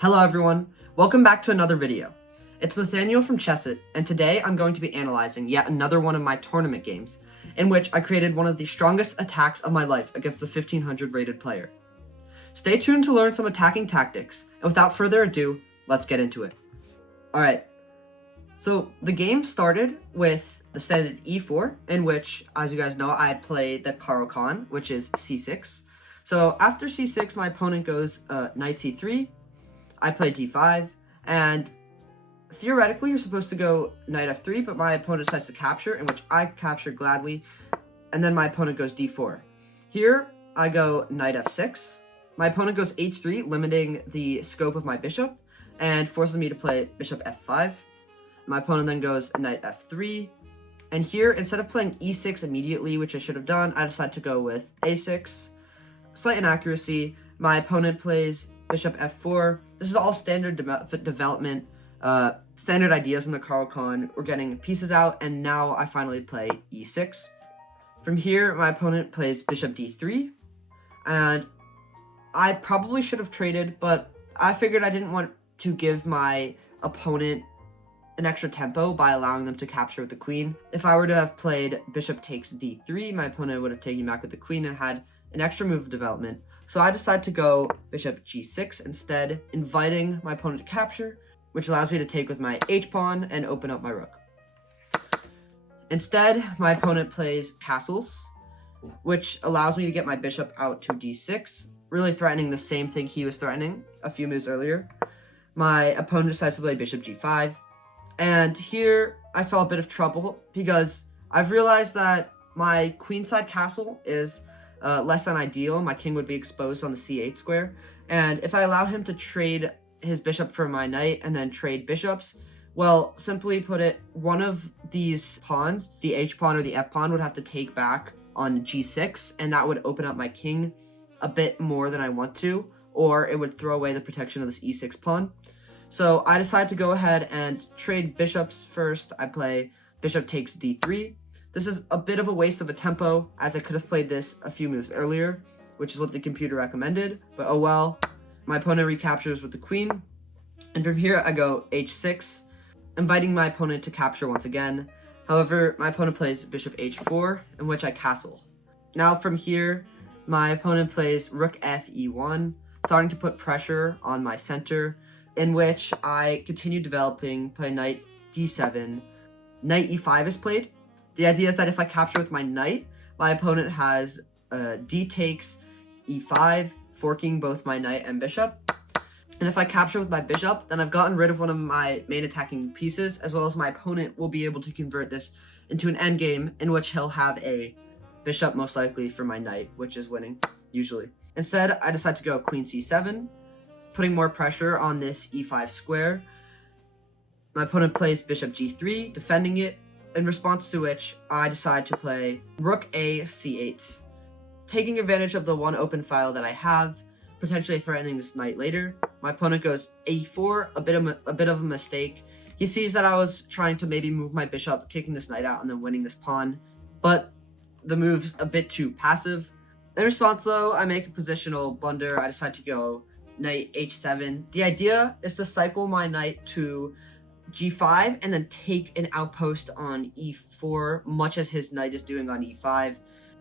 Hello everyone, welcome back to another video. It's Nathaniel from Chessit, and today I'm going to be analyzing yet another one of my tournament games, in which I created one of the strongest attacks of my life against the 1500 rated player. Stay tuned to learn some attacking tactics, and without further ado, let's get into it. Alright, so the game started with the standard e4, in which, as you guys know, I played the Caro-Kann, which is c6. So after c6, my opponent goes knight c3, I play d5, and theoretically you're supposed to go knight f3, but my opponent decides to capture, in which I capture gladly, and then my opponent goes d4. Here, I go knight f6. My opponent goes h3, limiting the scope of my bishop, and forces me to play bishop f5. My opponent then goes knight f3, and here, instead of playing e6 immediately, which I should have done, I decide to go with a6. Slight inaccuracy, my opponent plays bishop f4. This is all standard development, standard ideas in the Caro-Kann. We're getting pieces out, and now I finally play e6. From here, my opponent plays bishop d3, and I probably should have traded, but I figured I didn't want to give my opponent an extra tempo by allowing them to capture with the queen. If I were to have played bishop takes d3, my opponent would have taken back with the queen and had an extra move of development. So I decide to go bishop g6 instead, inviting my opponent to capture, which allows me to take with my h-pawn and open up my rook. Instead, my opponent plays castles, which allows me to get my bishop out to d6, really threatening the same thing he was threatening a few moves earlier. My opponent decides to play bishop g5, and here I saw a bit of trouble because I've realized that my queenside castle is less than ideal. My king would be exposed on the c8 square, and if I allow him to trade his bishop for my knight and then trade bishops, well, simply put it, one of these pawns, the h-pawn or the f-pawn, would have to take back on g6, and that would open up my king a bit more than I want to, or it would throw away the protection of this e6 pawn. So I decide to go ahead and trade bishops first. I play bishop takes d3. This is a bit of a waste of a tempo, as I could have played this a few moves earlier, which is what the computer recommended, but oh well. My opponent recaptures with the queen, and from here I go h6, inviting my opponent to capture once again. However, my opponent plays bishop h4, in which I castle. Now from here, my opponent plays rook f e1, starting to put pressure on my center, in which I continue developing, play knight d7, knight e5 is played. The idea is that if I capture with my knight, my opponent has d takes e5, forking both my knight and bishop. And if I capture with my bishop, then I've gotten rid of one of my main attacking pieces, as well as my opponent will be able to convert this into an endgame in which he'll have a bishop most likely for my knight, which is winning, usually. Instead, I decide to go queen c7, putting more pressure on this e5 square. My opponent plays bishop g3, defending it, in response to which I decide to play rook a c8, taking advantage of the one open file that I have, potentially threatening this knight later. My opponent goes a4, a bit of a mistake. He sees that I was trying to maybe move my bishop, kicking this knight out and then winning this pawn, but the move's a bit too passive. In response though, I make a positional blunder. I decide to go knight h7. The idea is to cycle my knight to g5 and then take an outpost on e4, much as his knight is doing on e5.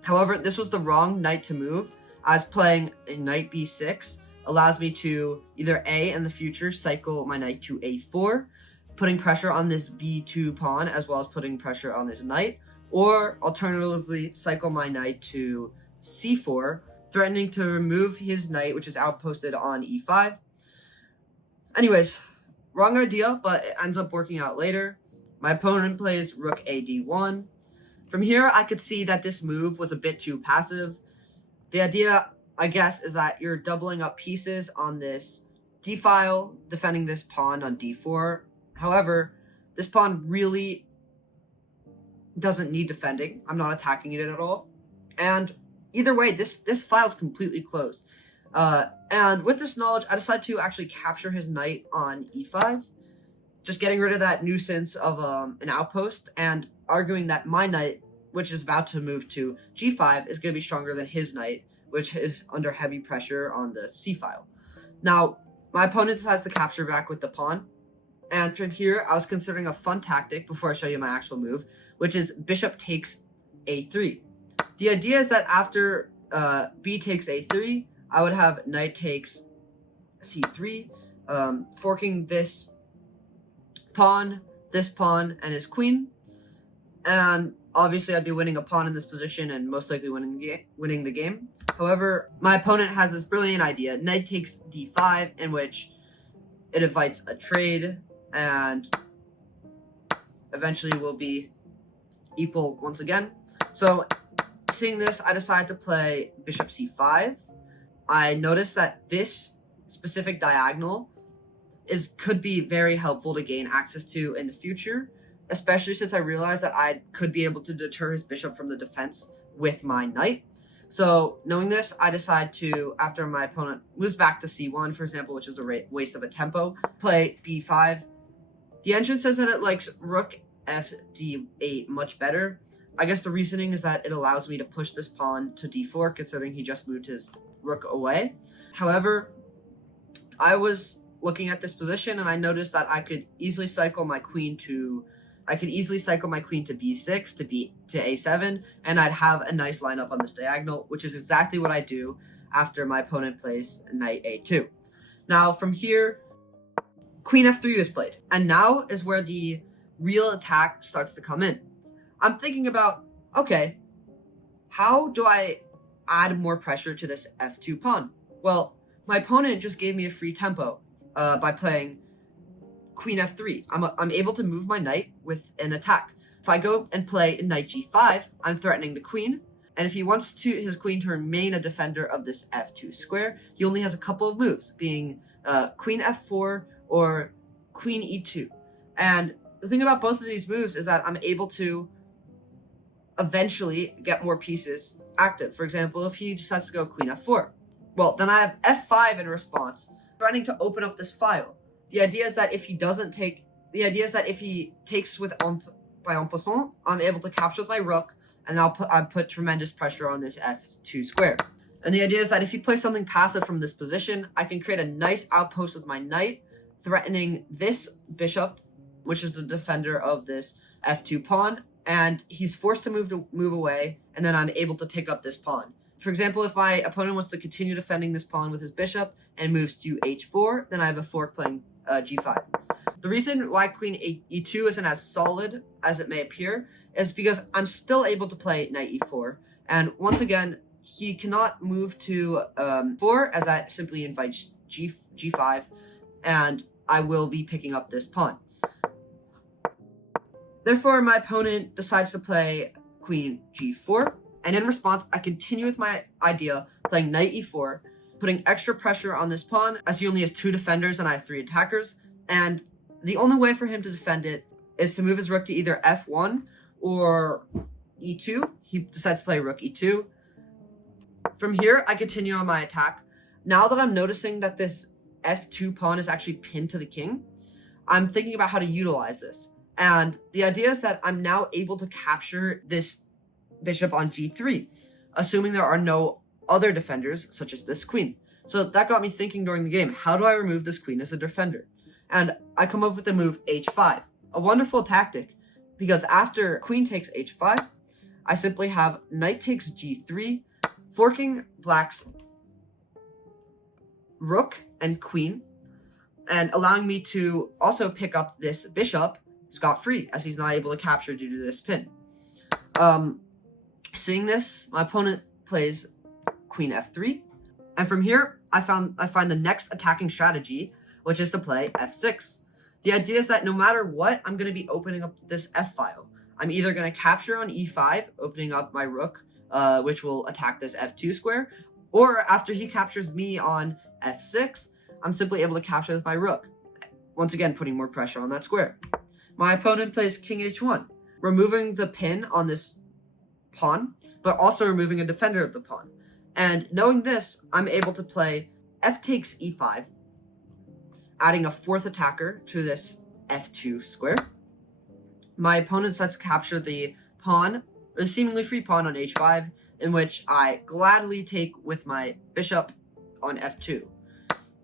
However, this was the wrong knight to move, as playing a knight b6 allows me to either A, in the future, cycle my knight to a4, putting pressure on this b2 pawn as well as putting pressure on his knight, or alternatively cycle my knight to c4, threatening to remove his knight, which is outposted on e5. Anyways, wrong idea, but it ends up working out later. My opponent plays rook a d1. From here, I could see that this move was a bit too passive. The idea, I guess, is that you're doubling up pieces on this d-file, defending this pawn on d4. However, this pawn really doesn't need defending. I'm not attacking it at all. And either way, this file is completely closed. And with this knowledge, I decided to actually capture his knight on e5, just getting rid of that nuisance of an outpost and arguing that my knight, which is about to move to g5, is going to be stronger than his knight, which is under heavy pressure on the c file. Now, My opponent decides to capture back with the pawn. And from here, I was considering a fun tactic before I show you my actual move, which is bishop takes a3. The idea is that after b takes a3, I would have knight takes c3, forking this pawn, and his queen. And obviously, I'd be winning a pawn in this position and most likely winning the game. However, my opponent has this brilliant idea. Knight takes d5, in which it invites a trade, and eventually will be equal once again. So, seeing this, I decided to play bishop c5. I noticed that this specific diagonal could be very helpful to gain access to in the future, especially since I realized that I could be able to deter his bishop from the defense with my knight. So knowing this, I decide to, after my opponent moves back to c1, for example, which is a waste of a tempo, play b5. The engine says that it likes rook f d8 much better. I guess the reasoning is that it allows me to push this pawn to d4, considering he just moved his rook away. However, I was looking at this position and I noticed that I could easily cycle my queen to b6, to a7, and I'd have a nice lineup on this diagonal, which is exactly what I do after my opponent plays knight a2. Now from here, queen f3 is played, and now is where the real attack starts to come in. I'm thinking about, okay, how do I add more pressure to this f2 pawn? Well, my opponent just gave me a free tempo by playing queen f3. I'm able to move my knight with an attack. If I go and play knight g5, I'm threatening the queen, and if he wants his queen to remain a defender of this f2 square, he only has a couple of moves, being queen f4 or queen e2. And the thing about both of these moves is that I'm able to eventually get more pieces active. For example, if he decides to go queen f4, well, then I have f5 in response, threatening to open up this file. The idea is that if he takes with by en passant, I'm able to capture with my rook, and I put tremendous pressure on this f2 square. And the idea is that if he plays something passive from this position, I can create a nice outpost with my knight, threatening this bishop, which is the defender of this f2 pawn, and he's forced to move away, and then I'm able to pick up this pawn. For example, if my opponent wants to continue defending this pawn with his bishop and moves to h4, then I have a fork playing g5. The reason why queen e2 isn't as solid as it may appear is because I'm still able to play knight e4, and once again, he cannot move to 4, as that simply invites g5, and I will be picking up this pawn. Therefore, my opponent decides to play queen g4, and in response, I continue with my idea, playing knight e4, putting extra pressure on this pawn, as he only has 2 defenders and I have 3 attackers, and the only way for him to defend it is to move his rook to either f1 or e2. He decides to play rook e2. From here, I continue on my attack. Now that I'm noticing that this f2 pawn is actually pinned to the king, I'm thinking about how to utilize this. And the idea is that I'm now able to capture this bishop on g3, assuming there are no other defenders, such as this queen. So that got me thinking during the game, how do I remove this queen as a defender? And I come up with the move h5, a wonderful tactic, because after queen takes h5, I simply have knight takes g3, forking black's rook and queen, and allowing me to also pick up this bishop scot-free, as he's not able to capture due to this pin. Seeing this, my opponent plays queen f3, and from here, I find the next attacking strategy, which is to play f6. The idea is that no matter what, I'm going to be opening up this f-file. I'm either going to capture on e5, opening up my rook, which will attack this f2 square, or after he captures me on f6, I'm simply able to capture with my rook, once again putting more pressure on that square. My opponent plays king h1, removing the pin on this pawn, but also removing a defender of the pawn. And knowing this, I'm able to play f takes e5, adding a 4th attacker to this f2 square. My opponent sets to capture the pawn, or the seemingly free pawn on h5, in which I gladly take with my bishop on f2.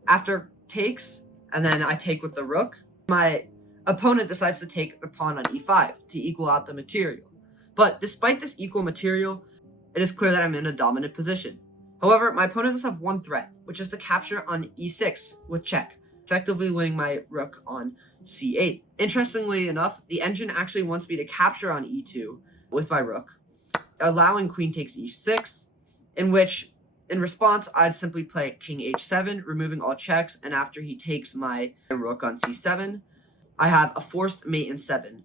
After takes, and then I take with the rook. My opponent decides to take the pawn on e5 to equal out the material. But despite this equal material, it is clear that I'm in a dominant position. However, my opponent does have one threat, which is the capture on e6 with check, effectively winning my rook on c8. Interestingly enough, the engine actually wants me to capture on e2 with my rook, allowing queen takes e6, in which, in response, I'd simply play king h7, removing all checks, and after he takes my rook on c7, I have a forced mate in 7,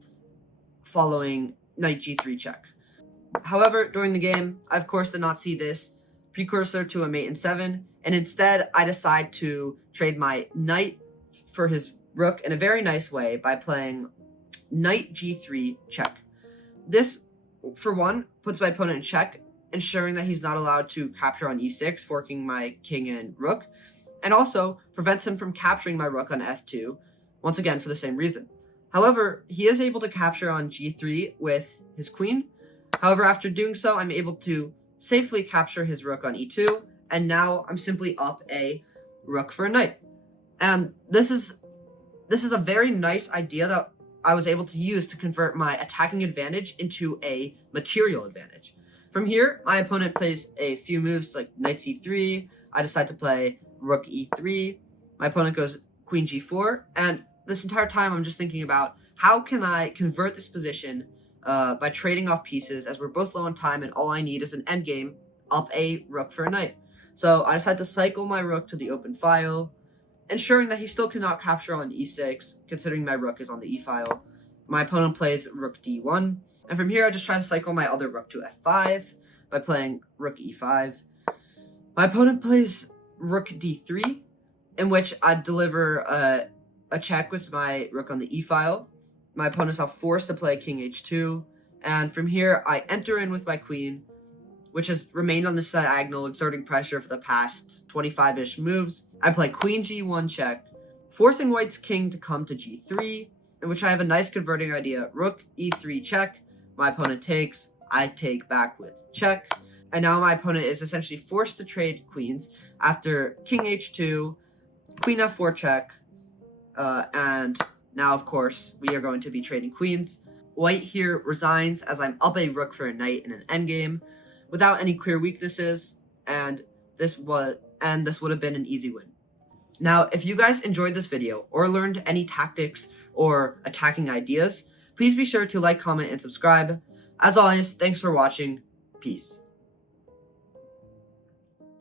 following knight g3 check. However, during the game, I of course did not see this precursor to a mate in 7, and instead I decide to trade my knight for his rook in a very nice way by playing knight g3 check. This, for one, puts my opponent in check, ensuring that he's not allowed to capture on e6, forking my king and rook, and also prevents him from capturing my rook on f2, once again for the same reason. However, he is able to capture on g3 with his queen. However, after doing so, I'm able to safely capture his rook on e2, and now I'm simply up a rook for a knight. And this is a very nice idea that I was able to use to convert my attacking advantage into a material advantage. From here, my opponent plays a few moves like knight c3. I decide to play rook e3. My opponent goes queen g4, and this entire time I'm just thinking about how can I convert this position by trading off pieces, as we're both low on time and all I need is an endgame up a rook for a knight. So I decide to cycle my rook to the open file, ensuring that he still cannot capture on e6, considering my rook is on the e file. My opponent plays rook d1, and from here I just try to cycle my other rook to f5 by playing rook e5. My opponent plays rook d3, in which I deliver a check with my rook on the e file. My opponent's now forced to play king h2, and from here I enter in with my queen, which has remained on this diagonal, exerting pressure for the past 25-ish moves. I play queen g1 check, forcing white's king to come to g3, in which I have a nice converting idea. Rook e3 check, my opponent takes, I take back with check, and now my opponent is essentially forced to trade queens after king h2, queen f4 check, and now, of course, we are going to be trading queens. White here resigns as I'm up a rook for a knight in an endgame without any clear weaknesses, and this would have been an easy win. Now, if you guys enjoyed this video or learned any tactics or attacking ideas, please be sure to like, comment, and subscribe. As always, thanks for watching. Peace.